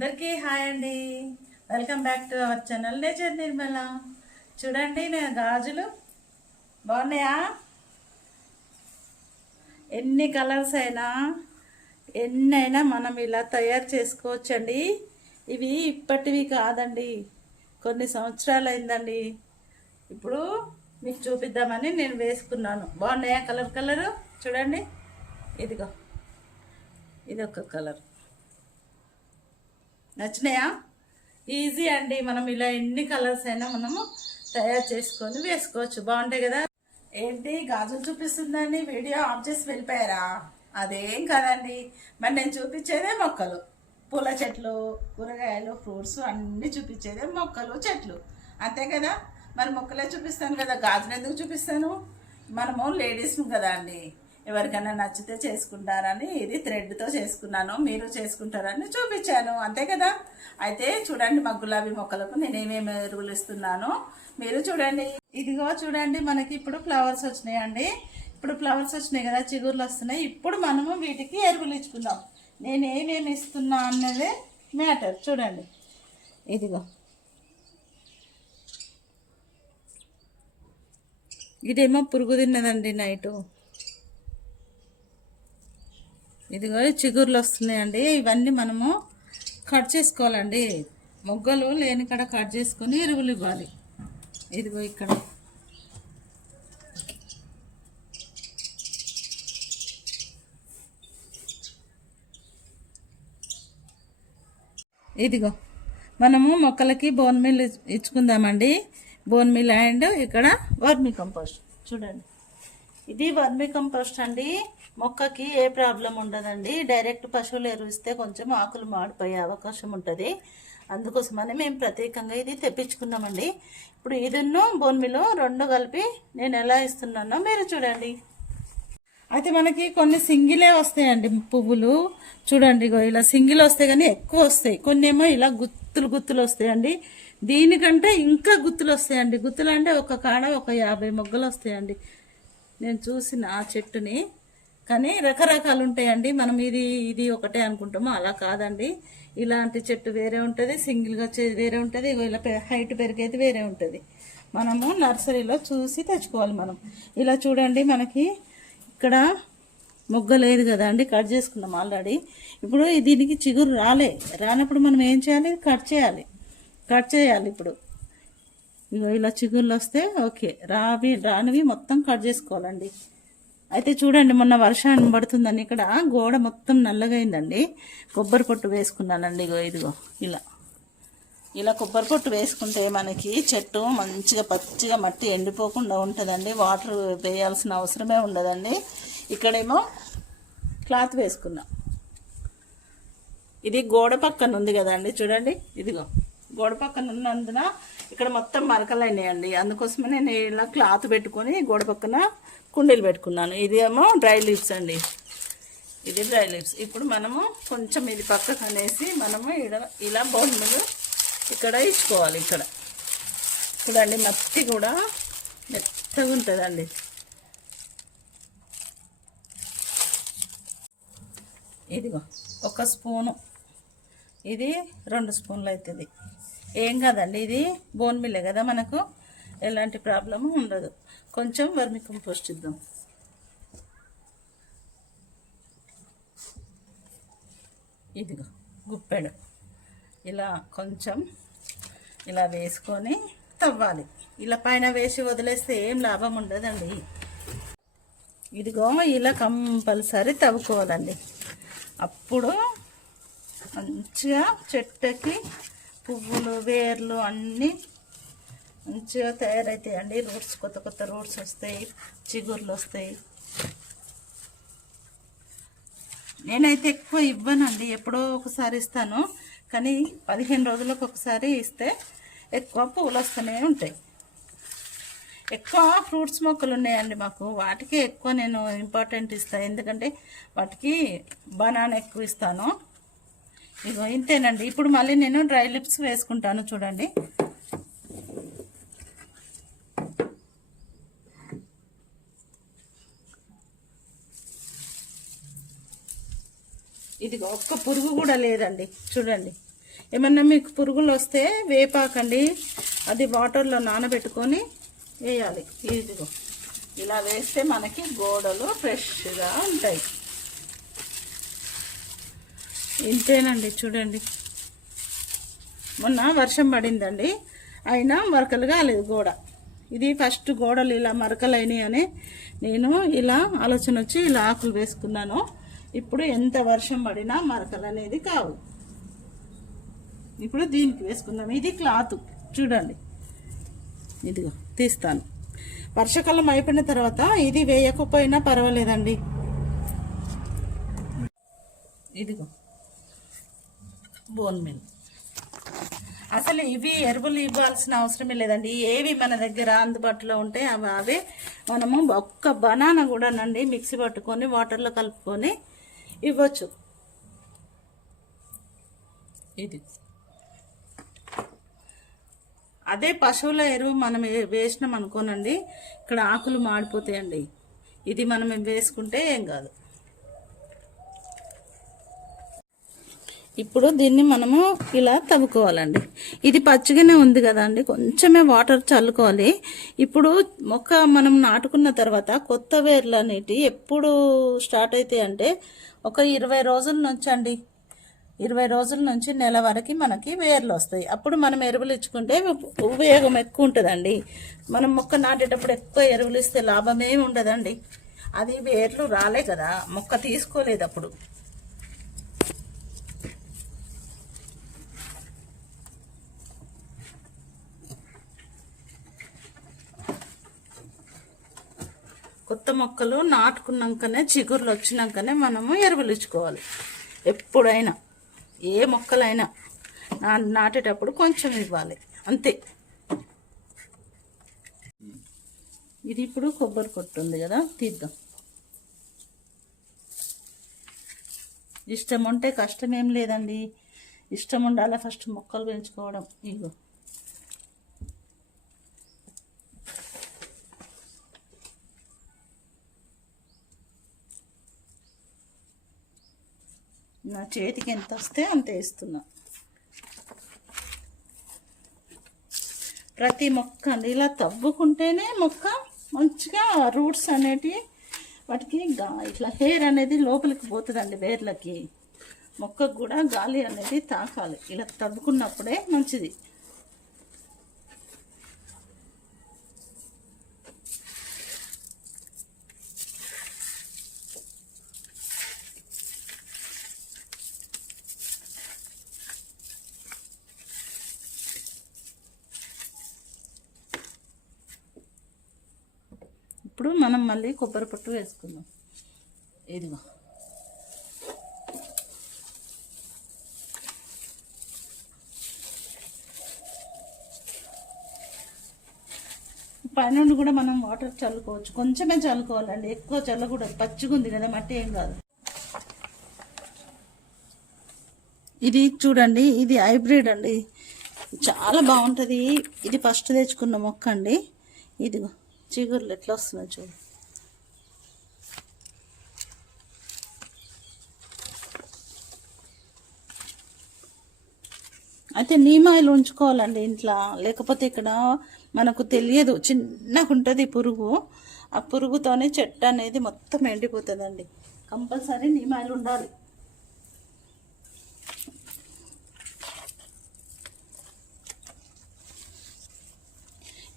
అందరికీ హాయ్ అండి. Welcome back to our channel nature Nirmala చూడండి నేను గాజులు. బాగున్నాయా? ఎన్ని కలర్స్ అయినా ఎన్నైనా మనం ఇలా తయారు చేసుకోవచ్చండి. ఇవి ఇప్పటివి కాదండి. కొన్ని సంవత్సరాలు అయిందండి. ఇప్పుడు మీకు చూపిద్దామని నేను వేసుకున్నాను. బాగున్నాయా కలర్ కలరు చూడండి. ఇదిగో. ఇది ఒక కలర్ నచ్చినాయా? ఈజీ అండి. మనం ఇలా ఎన్ని కలర్స్ అయినా మనము తయారు చేసుకొని వేసుకోవచ్చు. బాగుంటాయి కదా? ఏంటి? గాజులు చూపిస్తుందని వీడియో ఆఫ్ చేసి వెళ్ళిపోయారా? అదేం కాదండి. మరి నేను చూపించేదే మొక్కలు. పూల చెట్లు కూరగాయలు ఫ్రూట్స్ అన్నీ చూపించేదే మొక్కలు చెట్లు. అంతే కదా? మరి మొక్కలే చూపిస్తాను కదా. గాజులు ఎందుకు చూపిస్తాను? మనము లేడీస్ కదా అండి. ఎవరికైనా నచ్చితే చేసుకుంటారని ఇది థ్రెడ్తో చేసుకున్నాను. మీరు చేసుకుంటారని చూపించాను. అంతే కదా? అయితే చూడండి మా గులాబీ మొక్కలకు నేను ఏమేమి ఎరువులు ఇస్తున్నాను. మీరు చూడండి. ఇదిగో చూడండి మనకి ఇప్పుడు ఫ్లవర్స్ వచ్చినాయండి. ఇప్పుడు ఫ్లవర్స్ వచ్చినాయి కదా చిగుర్లు వస్తున్నాయి. ఇప్పుడు మనము వీటికి ఎరువులు ఇచ్చుకుందాం. నేను ఏమేమి ఇస్తున్నా అన్నదే మ్యాటర్. చూడండి. ఇదిగో. ఇదేమో పురుగు తిన్నదండి నైటు. ఇదిగో చిగుర్లు వస్తున్నాయండి. ఇవన్నీ మనము కట్ చేసుకోవాలండి. మొగ్గలు లేని కాడ కట్ చేసుకొని ఎరువులు ఇవ్వాలి. ఇదిగో ఇక్కడ. ఇదిగో. మనము మొక్కలకి బోన్ మిల్ ఇచ్చుకుందామండి. బోన్ మిల్ అండ్ ఇక్కడ వర్మి కంపోస్ట్ చూడండి. ఇది వర్మి కంపోస్ట్ అండి. మొక్కకి ఏ ప్రాబ్లం ఉండదండి. డైరెక్ట్ పశువులు ఎరువిస్తే కొంచెం ఆకులు మాడిపోయే అవకాశం ఉంటుంది. అందుకోసమని మేము ప్రత్యేకంగా ఇది తెప్పించుకున్నామండి. ఇప్పుడు ఇదిన్నో బోన్మిలో రెండు కలిపి నేను ఎలా ఇస్తున్నానో మీరు చూడండి. అయితే మనకి కొన్ని సింగిలే వస్తాయండి పువ్వులు. చూడండి ఇగో ఇలా సింగిల్ వస్తాయి కానీ ఎక్కువ వస్తాయి. కొన్ని ఏమో ఇలా గుత్తులు గుత్తులు వస్తాయండి. దీనికంటే ఇంకా గుత్తులు వస్తాయండి. గుత్తులు అంటే ఒక కాడ ఒక యాభై మొగ్గలు వస్తాయండి. నేను చూసిన ఆ చెట్టుని. కానీ రకరకాలు ఉంటాయండి మనం ఇది ఇది ఒకటే అనుకుంటాము అలా కాదండి. ఇలాంటి చెట్టు వేరే ఉంటుంది సింగిల్గా వచ్చేది వేరే ఉంటుంది ఇలా హైట్ పెరిగేది వేరే ఉంటుంది. మనము నర్సరీలో చూసి తెచ్చుకోవాలి మనం. ఇలా చూడండి మనకి ఇక్కడ మొగ్గ లేదు కదా అండి కట్ చేసుకున్నాం ఆల్రెడీ. ఇప్పుడు దీనికి చిగురు రాలే. రానప్పుడు మనం ఏం చేయాలి? కట్ చేయాలి. కట్ చేయాలి ఇప్పుడు. ఇగో ఇలా చిగుర్లు వస్తే ఓకే. రావి రానివి మొత్తం కట్ చేసుకోవాలండి. అయితే చూడండి మొన్న వర్షం పడుతుందని ఇక్కడ గోడ మొత్తం నల్లగా అయిందండి కొబ్బరి పొట్టు వేసుకున్నానండి ఇగో ఇదిగో ఇలా. ఇలా కొబ్బరి పొట్టు వేసుకుంటే మనకి చెట్టు మంచిగా పచ్చిగా మట్టి ఎండిపోకుండా ఉంటుందండి. వాటర్ వేయాల్సిన అవసరమే ఉండదండి. ఇక్కడేమో క్లాత్ వేసుకున్నాం. ఇది గోడ పక్కన ఉంది కదండి చూడండి ఇదిగో. గోడ పక్కన ఉన్నందున ఇక్కడ మొత్తం మరకలు అయినాయండి. అందుకోసమే నేను ఇలా క్లాత్ పెట్టుకొని గోడ పక్కన కుండీలు పెట్టుకున్నాను. ఇది ఏమో డ్రై లీవ్స్ అండి. ఇది డ్రై లీవ్స్. ఇప్పుడు మనము కొంచెం ఇది పక్కకు అనేసి మనము ఇలా ఇలా ఇక్కడ ఇచ్చుకోవాలి ఇక్కడ. చూడండి మట్టి కూడా మెత్తగా ఉంటుందండి. ఇదిగో ఒక స్పూను. ఇది రెండు స్పూన్లు అవుతుంది ఏం కాదండి ఇది బోన్ మిల్లే కదా మనకు? ఎలాంటి ప్రాబ్లము ఉండదు. కొంచెం వర్మి కంపోస్ట్ ఇద్దాం. ఇదిగో గుప్పెడు. ఇలా కొంచెం ఇలా వేసుకొని తవ్వాలి. ఇలా పైన వేసి వదిలేస్తే ఏం లాభం ఉండదండి. ఇదిగో ఇలా కంపల్సరీ తవ్వుకోవాలండి. అప్పుడు మంచిగా చెట్టుకి పువ్వులు వేర్లు అన్నీ మంచిగా తయారవుతాయండి రూట్స్ కొత్త కొత్త రూట్స్ వస్తాయి చిగుర్లు వస్తాయి. నేనైతే ఎక్కువ ఇవ్వనండి. ఎప్పుడో ఒకసారి ఇస్తాను. కానీ పదిహేను రోజులకు ఒకసారి ఇస్తే ఎక్కువ పువ్వులు వస్తూనే ఉంటాయి. ఎక్కువ ఫ్రూట్స్ మొక్కలు ఉన్నాయండి మాకు. వాటికి ఎక్కువ నేను ఇంపార్టెంట్ ఇస్తాను ఎందుకంటే వాటికి బనానా ఎక్కువ ఇస్తాను. ఇగో ఇంతేనండి. ఇప్పుడు మళ్ళీ నేను డ్రై లిప్స్ వేసుకుంటాను చూడండి. ఇదిగో ఒక్క పురుగు కూడా లేదండి. చూడండి. ఏమన్నా మీకు పురుగులు వస్తే వేపాకండి. అది వాటర్లో నానబెట్టుకొని వేయాలి. ఇదిగో ఇలా వేస్తే మనకి గోడలు ఫ్రెష్గా ఉంటాయి. ఇంతేనండి చూడండి. మొన్న వర్షం పడిందండి. అయినా మరకలు కాలేదు గోడ. ఇది ఫస్ట్ గోడలు ఇలా మరకలు అయినాయి అని నేను ఇలా ఆలోచన వచ్చి ఇలా ఆకులు వేసుకున్నాను. ఇప్పుడు ఎంత వర్షం పడినా మరకలు అనేది కావు. ఇప్పుడు దీనికి వేసుకుందాం. ఇది క్లాత్. చూడండి. ఇదిగో తీస్తాను. వర్షాకాలం అయిపోయిన తర్వాత ఇది వేయకపోయినా పర్వాలేదండి. ఇదిగో. బోన్ మిల్ అసలు ఇవి ఎరువులు ఇవ్వాల్సిన అవసరమే లేదండి. ఏవి మన దగ్గర అందుబాటులో ఉంటే అవి అవే మనము ఒక్క బనానా కూడానండి మిక్సీ పట్టుకొని వాటర్లో కలుపుకొని ఇవ్వచ్చు. ఇది. అదే పశువుల ఎరువు మనం వేసినాం అనుకోనండి. ఇక్కడ ఆకులు మాడిపోతాయండి. ఇది మనం వేసుకుంటే ఏం కాదు. ఇప్పుడు దీన్ని మనము ఇలా తవ్వుకోవాలండి. ఇది పచ్చిగానే ఉంది కదండి కొంచెమే వాటర్ చల్లుకోవాలి. ఇప్పుడు మొక్క మనం నాటుకున్న తర్వాత కొత్త వేర్లు అనేటి ఎప్పుడు స్టార్ట్ అవుతాయి అంటే ఒక ఇరవై రోజుల నుంచి అండి ఇరవై రోజుల నుంచి నెల వరకు మనకి వేర్లు వస్తాయి. అప్పుడు మనం ఎరువులు ఇచ్చుకుంటే ఉపయోగం ఎక్కువ ఉంటుందండి. మనం మొక్క నాటేటప్పుడు ఎక్కువ ఎరువులు ఇస్తే లాభమేమి ఉండదండి. అది వేర్లు రాలే కదా. మొక్క తీసుకోలేదు అప్పుడు. కొత్త మొక్కలు నాటుకున్నాకనే చిగుర్లు వచ్చినాకనే మనము ఎరువులు ఇచ్చుకోవాలి. ఎప్పుడైనా ఏ మొక్కలైనా నా నాటేటప్పుడు కొంచెం ఇవ్వాలి. అంతే. ఇది ఇప్పుడు కొబ్బరి కొట్టు ఉంది కదా తీద్దాం. ఇష్టం ఉంటే కష్టం ఏం లేదండి. ఇష్టం ఉండాలి ఫస్ట్ మొక్కలు పెంచుకోవడం. ఇగో. నా చేతికి ఎంత వస్తే అంత వేస్తున్నా. ప్రతి మొక్క అండి ఇలా తవ్వుకుంటేనే మొక్క మంచిగా రూట్స్ అనేటివి వాటికి గా- ఇట్లా హెయిర్ అనేది లోపలికి పోతుందండి వేర్లకి. మొక్కకు కూడా గాలి అనేది తాకాలి. ఇలా తవ్వుకున్నప్పుడే మంచిది ఇప్పుడు మనం మళ్ళీ కొబ్బరి పొట్టు వేసుకుందాం. ఇదిగో. పైనుండి కూడా మనం వాటర్ చల్లుకోవచ్చు. కొంచెమే చల్లుకోవాలండి. ఎక్కువ చల్లకూడదు. పచ్చిగుంది కదా మట్టి ఏం కాదు. ఇది చూడండి ఇది హైబ్రిడ్ అండి. చాలా బాగుంటుంది. ఇది ఫస్ట్ తెచ్చుకున్న మొక్క అండి. ఇదిగో చిగుర్లు ఎట్లా వస్తున్నాయి చూడు. అయితే నీమాయిలు ఉంచుకోవాలండి ఇంట్లో. లేకపోతే ఇక్కడ మనకు తెలియదు. చిన్నగా ఉంటుంది పురుగు. ఆ పురుగుతోనే చెట్టు అనేది మొత్తం ఎండిపోతుందండి. కంపల్సరీ నీమాయిలు ఉండాలి.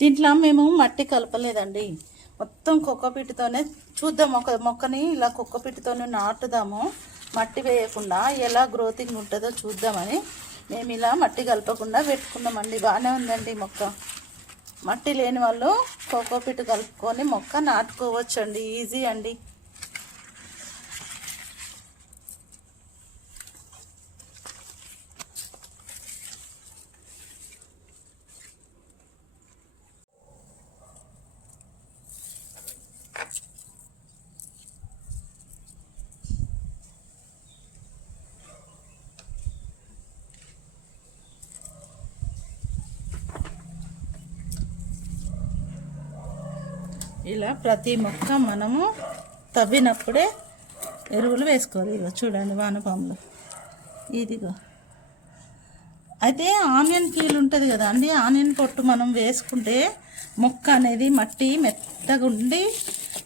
దీంట్లో మేము మట్టి కలపలేదండి. మొత్తం కుక్కపిట్టుతోనే చూద్దాం. ఒక మొక్కని ఇలా కుక్కపిట్టుతోనే నాటుదాము. మట్టి వేయకుండా ఎలా గ్రోతింగ్ ఉంటుందో చూద్దామని మేము ఇలా మట్టి కలపకుండా పెట్టుకున్నామండి. బాగానే ఉందండి మొక్క. మట్టి లేని వాళ్ళు కోకోపిట్ కలుపుకొని మొక్క నాటుకోవచ్చండి. ఈజీ అండి. ఇలా ప్రతి మొక్క మనము తవ్వినప్పుడే ఎరువులు వేసుకోవాలి. ఇగో చూడండి వానపాములు. ఇదిగో. అయితే ఆనియన్ పీల్ ఉంటుంది కదా అండి. ఆనియన్ పొట్టు మనం వేసుకుంటే మొక్క అనేది మట్టి మెత్తగా ఉండి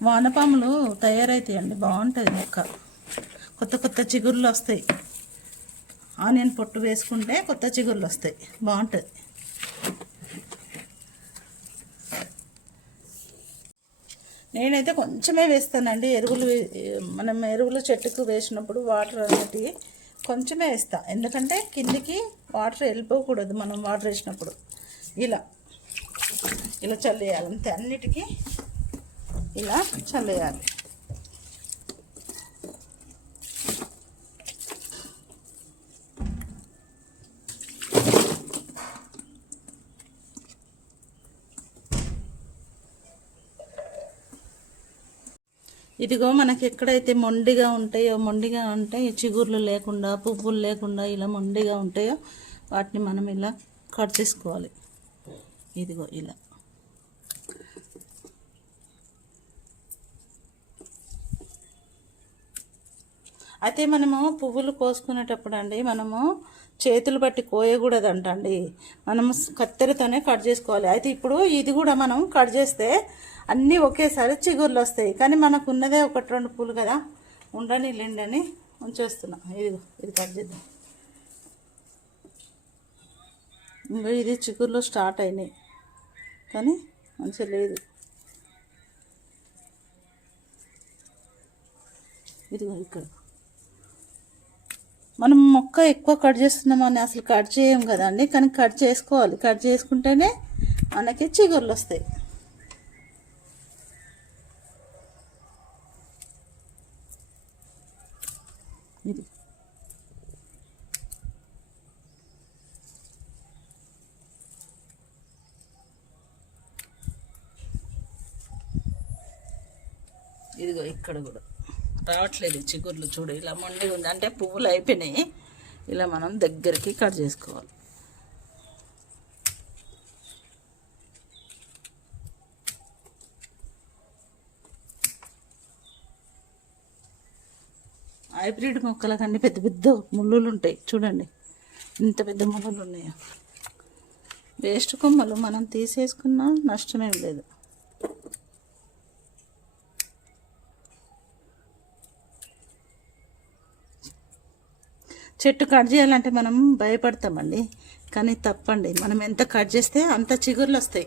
వానపాములు తయారవుతాయండి బాగుంటుంది మొక్క. కొత్త కొత్త చిగుర్లు వస్తాయి. ఆనియన్ పొట్టు వేసుకుంటే కొత్త చిగుర్లు వస్తాయి. బాగుంటుంది. నేనైతే కొంచెమే వేస్తానండి. ఎరువులు వే- మనం ఎరువులు చెట్టుకు వేసినప్పుడు వాటర్ అన్నది కొంచెమే వేస్తా. ఎందుకంటే కిందికి వాటర్ వెళ్ళిపోకూడదు మనం వాటర్ వేసినప్పుడు. ఇలా ఇలా చల్లేయాలి. అంతే. అన్నిటికీ ఇలా చల్లేయాలి. ఇదిగో మనకి ఎక్కడైతే మొండిగా ఉంటాయో మొండిగా ఉంటాయి చిగుర్లు లేకుండా పువ్వులు లేకుండా ఇలా మొండిగా ఉంటాయో వాటిని మనం ఇలా కట్ చేసుకోవాలి. ఇదిగో ఇలా. అయితే మనము పువ్వులు కోసుకునేటప్పుడు అండి మనము చేతులు బట్టి కోయకూడదంట అండి మనము కత్తెరతోనే కట్ చేసుకోవాలి. అయితే ఇప్పుడు ఇది కూడా మనం కట్ చేస్తే అన్నీ ఒకేసారి చిగుర్లు వస్తాయి. కానీ మనకు ఉన్నదే ఒకటి రెండు పూలు కదా. ఉండని లేండి ఉంచేస్తున్నాం. ఇదిగో ఇది కట్ చేద్దాం. ఇంకా ఇది చిగుర్లు స్టార్ట్ అయినాయి. కానీ మంచిగా లేదు. ఇదిగో ఇక్కడ. మనం మొక్క ఎక్కువ కట్ చేస్తున్నామని అసలు కట్ చేయం కదండి. కానీ కట్ చేసుకోవాలి. కట్ చేసుకుంటేనే మనకి చిగుర్లు వస్తాయి ఇది ఇదిగో ఇక్కడ కూడా. రావట్లేదు చిగుర్లు చూడు ఇలా మొండి ఉంది. అంటే పువ్వులు అయిపోయినాయి. ఇలా మనం దగ్గరికి కట్ చేసుకోవాలి. హైబ్రిడ్ మొక్కలకండి పెద్ద పెద్ద ముళ్ళులు ఉంటాయి. చూడండి ఇంత పెద్ద ముళ్ళులు ఉన్నాయో? వేస్ట్ కొమ్మలు మనం తీసేసుకున్నా నష్టమేం లేదు. చెట్టు కట్ చేయాలంటే మనం భయపడతామండి. కానీ తప్పండి. మనం ఎంత కట్ చేస్తే అంత చిగుర్లు వస్తాయి.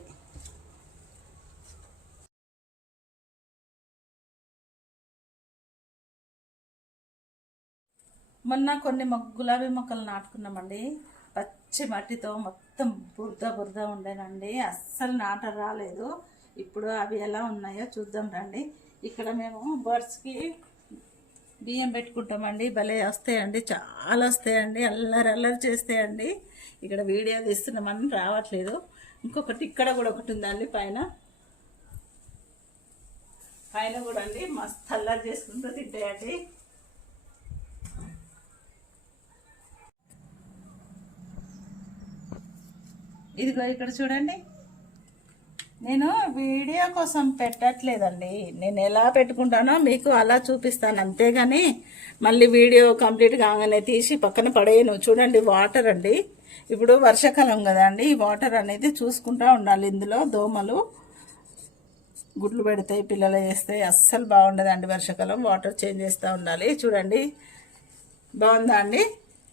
మొన్న కొన్ని గులాబీ మొక్కలు నాటుకున్నామండి. పచ్చి మట్టితో మొత్తం బురద బురద ఉండేనండి. అస్సలు నాట రాలేదు. ఇప్పుడు అవి ఎలా ఉన్నాయో చూద్దాం రండి. ఇక్కడ మేము బర్డ్స్కి బియ్యం పెట్టుకుంటామండి. భలే వస్తాయండి. చాలా వస్తాయండి. అల్లరి అల్లరి చేస్తాయండి. ఇక్కడ వీడియో తీస్తున్నామని రావట్లేదు. ఇంకొకటి ఇక్కడ కూడా ఒకటి ఉందండి పైన. పైన కూడా అండి మస్తు అల్లరి చేసుకుంటూ తింటాయండి. ఇదిగో ఇక్కడ చూడండి. నేను వీడియో కోసం పెట్టట్లేదండి. నేను ఎలా పెట్టుకుంటానో మీకు అలా చూపిస్తాను. అంతేగాని మళ్ళీ వీడియో కంప్లీట్ కాగానే తీసి పక్కన పడేయను. చూడండి వాటర్ అండి. ఇప్పుడు వర్షాకాలం కదండి ఈ వాటర్ అనేది చూసుకుంటా ఉండాలి. ఇందులో దోమలు గుడ్లు పెడతాయి పిల్లలు చేస్తాయి అస్సలు బాగుండదండి వర్షాకాలం. వాటర్ చేంజ్ చేస్తూ ఉండాలి. చూడండి బాగుందా అండి?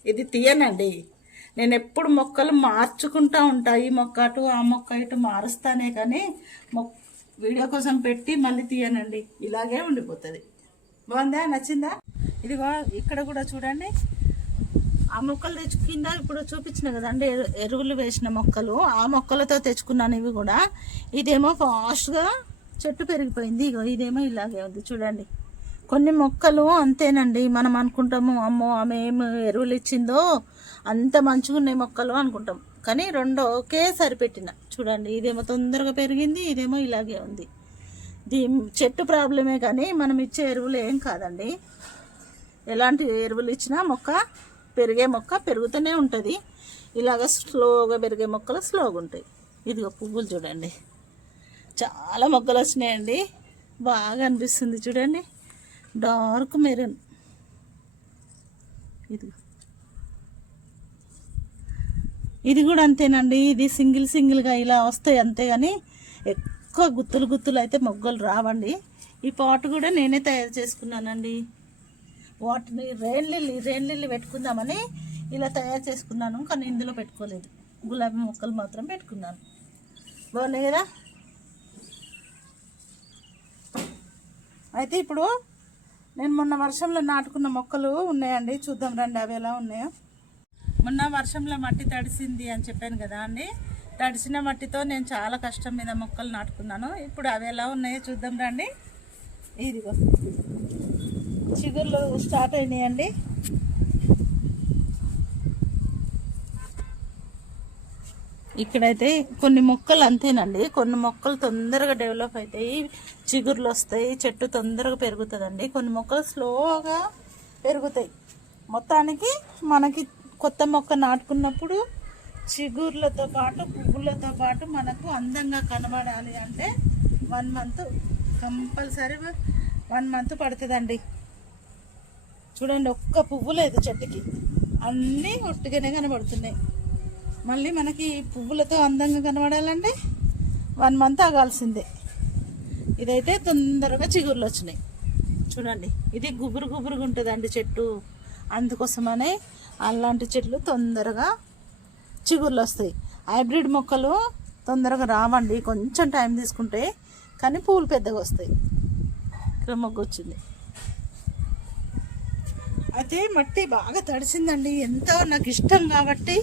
ఇది తీయనండి. నేను ఎప్పుడు మొక్కలు మార్చుకుంటా ఉంటా. ఈ మొక్క అటు ఆ మొక్క ఇటు మారుస్తానే కానీ మొక్ వీడియో కోసం పెట్టి మళ్ళీ తీయనండి. ఇలాగే ఉండిపోతుంది. బాగుందా? నచ్చిందా? ఇదిగో ఇక్కడ కూడా చూడండి. ఆ మొక్కలు తెచ్చుకింద ఇప్పుడు చూపించిన కదండి ఎరువులు వేసిన మొక్కలు. ఆ మొక్కలతో తెచ్చుకున్నాను ఇవి కూడా. ఇదేమో ఫాస్ట్గా చెట్టు పెరిగిపోయింది. ఇగో ఇదేమో ఇలాగే ఉంది. చూడండి. కొన్ని మొక్కలు అంతేనండి. మనం అనుకుంటాము అమ్మో ఆమె ఏం ఎరువులు ఇచ్చిందో అంత మంచిగా ఉన్నాయి మొక్కలు అనుకుంటాం. కానీ రెండో ఒకేసారి పెట్టిన చూడండి ఇదేమో తొందరగా పెరిగింది ఇదేమో ఇలాగే ఉంది. దీ చెట్టు ప్రాబ్లమే కానీ మనం ఇచ్చే ఎరువులు ఏం కాదండి. ఎలాంటి ఎరువులు ఇచ్చినా మొక్క పెరిగే మొక్క పెరుగుతూనే ఉంటుంది. ఇలాగ స్లోగా పెరిగే మొక్కలు స్లోగా ఉంటాయి. ఇదిగో పువ్వులు చూడండి. చాలా మొక్కలు వచ్చినాయండి. బాగా అనిపిస్తుంది చూడండి. Dark maroon. ఇది ఇది కూడా అంతేనండి. ఇది సింగిల్ సింగిల్గా ఇలా వస్తాయి అంతే కానీ ఎక్కువ గుత్తులు గుత్తులు అయితే మొగ్గలు రావండి. ఈ పాట్ కూడా నేనే తయారు చేసుకున్నానండి. వాటిని రెయిన్ లిల్లీ రెయిన్ లిల్లీ పెట్టుకుందామని ఇలా తయారు చేసుకున్నాను. కానీ ఇందులో పెట్టుకోలేదు. గులాబీ మొక్కలు మాత్రం పెట్టుకున్నాను. బాగున్నాయి కదా? అయితే ఇప్పుడు నేను మొన్న వర్షంలో నాటుకున్న మొక్కలు ఉన్నాయండి. చూద్దాం రండి అవి ఎలా ఉన్నాయో. మొన్న వర్షంలో మట్టి తడిసింది అని చెప్పాను కదా అండి. తడిసిన మట్టితో నేను చాలా కష్టం మీద మొక్కలు నాటుకున్నాను. ఇప్పుడు అవి ఎలా ఉన్నాయో చూద్దాం రండి. ఇదిగో. చిగుర్లు స్టార్ట్ అయినాయండి. ఇక్కడైతే కొన్ని మొక్కలు అంతేనండి. కొన్ని మొక్కలు తొందరగా డెవలప్ అవుతాయి చిగుర్లు వస్తాయి చెట్టు తొందరగా పెరుగుతుందండి. కొన్ని మొక్కలు స్లోగా పెరుగుతాయి. మొత్తానికి మనకి కొత్త మొక్క నాటుకున్నప్పుడు చిగుర్లతో పాటు పువ్వులతో పాటు మనకు అందంగా కనబడాలి అంటే one month compulsory one month పడుతుందండి. చూడండి ఒక్క పువ్వు లేదు చెట్టుకి. అన్నీ ఒట్టిగానే కనబడుతున్నాయి. మళ్ళీ మనకి పువ్వులతో అందంగా కనబడాలంటే వన్ మంత్ ఆగాల్సిందే. ఇదైతే తొందరగా చిగుర్లు వచ్చినాయి. చూడండి ఇది గుబురు గుబురుగా ఉంటుందండి చెట్టు. అందుకోసమనే అలాంటి చెట్లు తొందరగా చిగుర్లు వస్తాయి. హైబ్రిడ్ మొక్కలు తొందరగా రావండి. కొంచెం టైం తీసుకుంటే కానీ పూలు పెద్దగా వస్తాయి. ఇక్కడ మొగ్గు వచ్చింది అయితే మట్టి బాగా తడిసిందండి. ఎంతో నాకు ఇష్టం కాబట్టి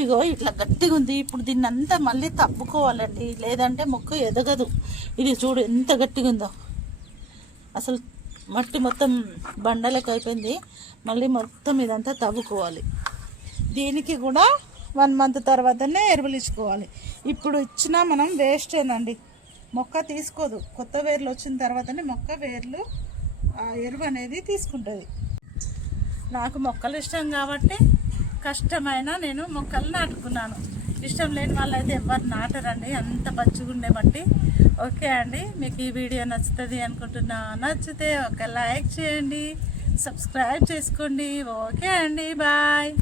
ఇగో ఇట్లా గట్టిగా ఉంది. ఇప్పుడు దీన్ని అంతా మళ్ళీ తప్పుకోవాలండి. లేదంటే మొక్క ఎదగదు. ఇది చూడు ఎంత గట్టిగా ఉందో. అసలు మట్టి మొత్తం బండలకు అయిపోయింది. మళ్ళీ మొత్తం ఇదంతా తవ్వుకోవాలి. దీనికి కూడా వన్ మంత్ తర్వాతనే ఎరువులు ఇచ్చుకోవాలి. ఇప్పుడు ఇచ్చినా మనం వేస్టేనండి మొక్క తీసుకోదు. కొత్త వేర్లు వచ్చిన తర్వాతనే మొక్క వేర్లు ఆ ఎరువు అనేది తీసుకుంటుంది. నాకు మొక్కలు ఇష్టం కాబట్టి కష్టమైన నేను మొక్కలు నాటుకున్నాను. ఇష్టం లేని వాళ్ళు అయితే ఎవరు నాటరండి. అంత పచ్చిగుండే బట్టి ఓకే అండి. మీకు ఈ వీడియో నచ్చుతుంది అనుకుంటున్నా. నచ్చితే ఒక లైక్ చేయండి. సబ్స్క్రైబ్ చేసుకోండి. ఓకే అండి. బాయ్.